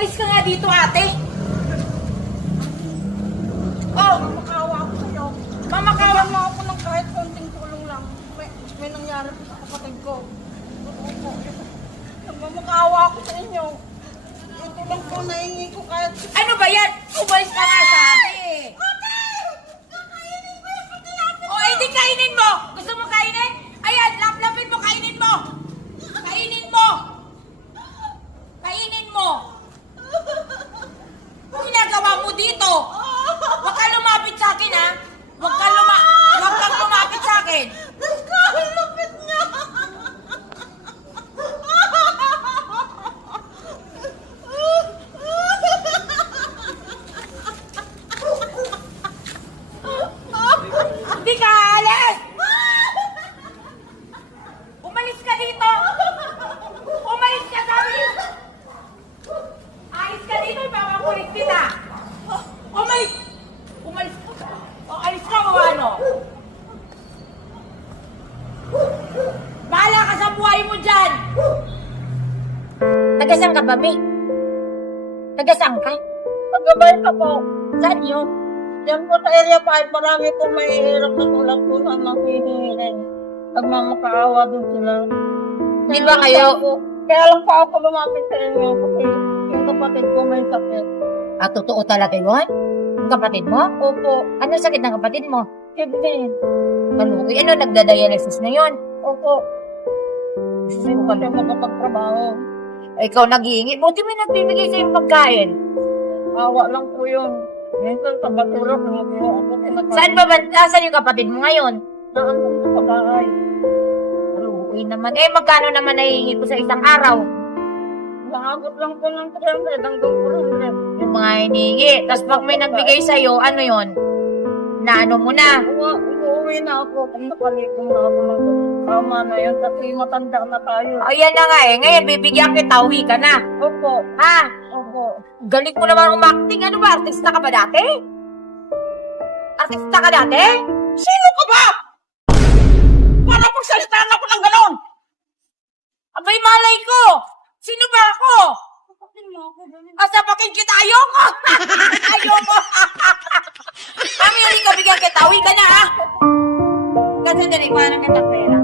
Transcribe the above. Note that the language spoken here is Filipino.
Umalis ka nga dito, ate. Oh, Mamakawa ako sa'yo. mamakawan mo. Mo ako ng kahit konting tulong lang. May nangyari po sa kapatid ko. Totoo po. Nagmamakawa ako sa inyo. Ito lang po nahingi ko kahit... Ano ba yan? Umalis ka nga, sabi. O, hindi kainin mo. Gusto mo kainin? Ayan, laplapin mo, kainin mo. Kainin mo. Kainin mo. Kung ginagawa mo dito, huwag ka lumapit sa akin, ha? Huwag kang lumapit sa akin. Nagkalapit niya! Hindi ka aalis! Umalis ka dito! Umalis ka, sabi! Alis ka dito, ipapakulit kita! Umalis! Umalis ka! O, alis ka o ano? Bahala ka sa buhay mo dyan! Tagasang ka ba, May? Tagasang ka? Pagabay ka po. Saan yun? Yan po sa area 5, marami po may hirap na tulad po sa mga hihingin. Nagmamakaawa din sila. Di ba kayo? Kaya lang pa ako lumapit sa inyo kasi yung kapatid ko may sakit. Ah, totoo talaga yun? Ang kapatid mo? Opo, Ano sakit ng kapatid mo? kidney. Maluki. Ano, nagda-dialysis na yun? Opo, hindi ko kasi makapagtrabaho. Ikaw naghihingi. Buti may nagbibigay sa yung pagkain. Awa lang po yun. Minsan sa basura, kumukuha ako. Saan ba? Saan yung kapatid mo ngayon? Naandun ko sa bahay. Maluki naman. Eh, magkano naman nahihingi ko sa isang araw? Nakagot lang po ng 300 hanggang 400. Yung mga hinihingi. Tapos pag may nagbigay sa'yo, ano yon? Na ano mo na? Uuwi na ako kung nakalikom na ako ng tama na yun kasi matanda na tayo. Ayan na nga eh. Ngayon, bibigyan kita. Uwi ka na. Opo, Ha? opo. Galing mo naman umakting. Ano ba? Artista ka ba dati? Artista ka dati? Sino ka ba? Para pagsalitaan ako ng ganon! Abay, malay ko! Sino ba ako? Kapatid mo ako, ganun. Asapakin kita, ayoko! Ayoko! Mami, hindi ka bigyan kita. Uwi ka na, ha? Kasi dali, paano kita pera?